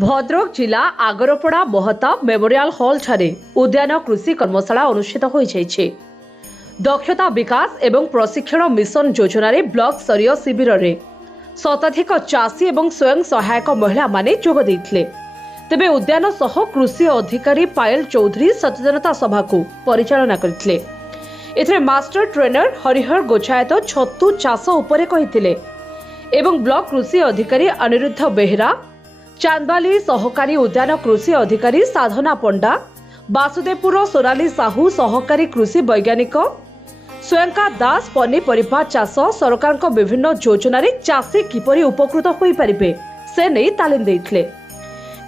भद्रक जिला आगरपड़ा Mahtab memorial hall ठारे उद्यान कृषि कर्मशाला अनुष्ठित हो जाइछे। दक्षता विकास एवं प्रशिक्षण मिशन योजन ब्लॉक स्तरीय शिविर में शताधिक चाषी एवं स्वयं सहायक महिला माने जोग देइथिले। तेबे उद्यान सह कृषि अधिकारी पायल चौधरी सचेतनता सभा को परिचालना करथिले। एथरे मास्टर ट्रेनर हरिहर गोछायत छतु चाष उपरे कहिथिले एवं ब्लॉक कृषि अधिकारी अनिरुद्ध बेहरा, चांदबाली सहकारी उद्यान कृषि अधिकारी साधना पंडा, बासुदेवपुर सोनाली साहू सहकारी कृषि वैज्ञानिक, स्वयंका दास पनीपरिया चाष सरकार विभिन्न योजन चाषी किपरि उपकृत होई परिबे से नहीं तालीम देइथिले।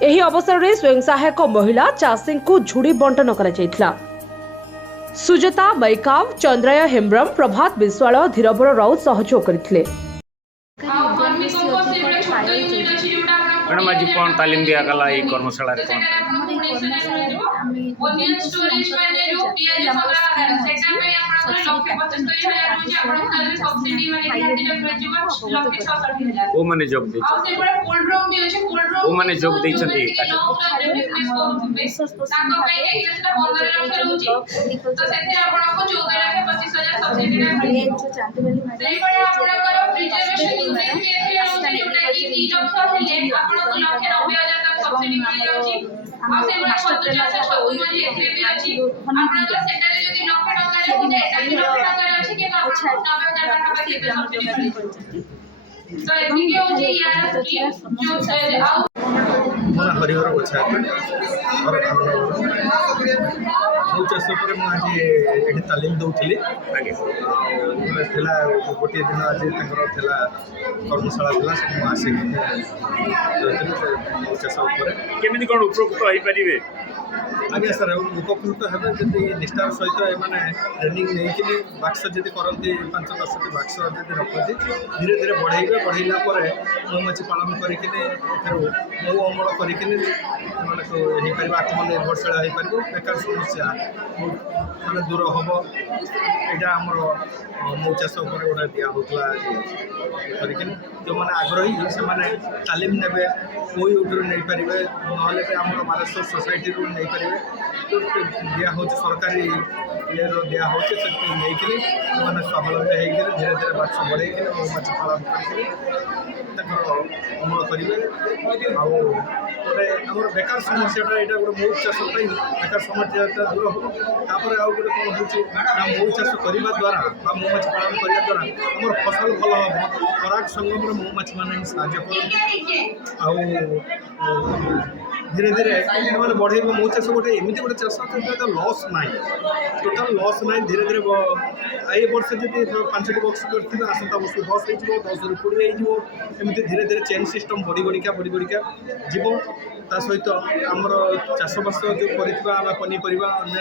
एही अवसर में स्वयं सहायक महिला चाषी को झुड़ी बंटन करा जायथिला। सुजता मैकाव, चंद्राय हेम्ब्रम, प्रभात विश्वाल, धीरबर राउत सहयोग करथिले। मैडम आज कौन तालीम दिया गला ये कर्मशाला रे कौन वो माने जोग दे वो माने जोग दे छथि हरिहर गोछायत मो चाष पर मुझे तालीम दूसरी गोटे दिन आज कर्मशाला आसिक मो चाष केमिति कोन उपकृत होई परिबे। आज्ञा सर उपकृत हे जब निष्ठार सहित एम ट्रेनिंग नहीं बाक्स जी करती 5-10 बाक्स जी रखती धीरे धीरे बढ़ेबे बढ़ेला मधुमाछी पालन करके मऊ अमल करके आत्मनिर्भरशील हो पार बेकार समस्या माने दूर हम यहाँ आमर मऊ चाष गोटे दिहला जो मैंने आग्रही से तालीम ने कोई यूट्यूब नहीं पारे ना आम महाराष्ट्र सोसाइटी नहीं पारे तो दिहूँ सरकारी ये दिहूँ से नहीं स्वावलम्बी होकर धीरे धीरे बाक्स बढ़े मधुमाछी पालन कर अमल करेंगे गोटे आम बेकार समस्या यहाँ गोटे मऊ चाष बेकार समस्या दूर हो तापर आउ गोटे कौन हो मऊ चाष करने द्वारा मधुमाछी पालन करने द्वारा आम फसल भल हम पराग संगम मधुमाछी मैंने साहय धीरे धीरे मैंने बढ़े मऊ चाष गोटे एमती गोटे चाष लस ना टोटाल लस ना धीरे धीरे ये वर्ष जी 5टी बक्स कर आसंता वर्ष 10 हो 10 ରୁ 20 होमती धीरे धीरे चेन सिस्टम बढ़ी बढ़िका जीव ता सहित आमर चाषबास जो कर पनीपरिया अन्य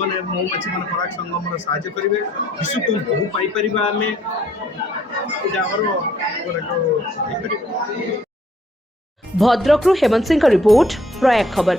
मैंने मधुमाछी मैंने पराग संगम साहाय्य करेंगे विशुद्ध बहु पाइपर आम भद्रक हेमंत सिंह का रिपोर्ट प्रयाग खबर।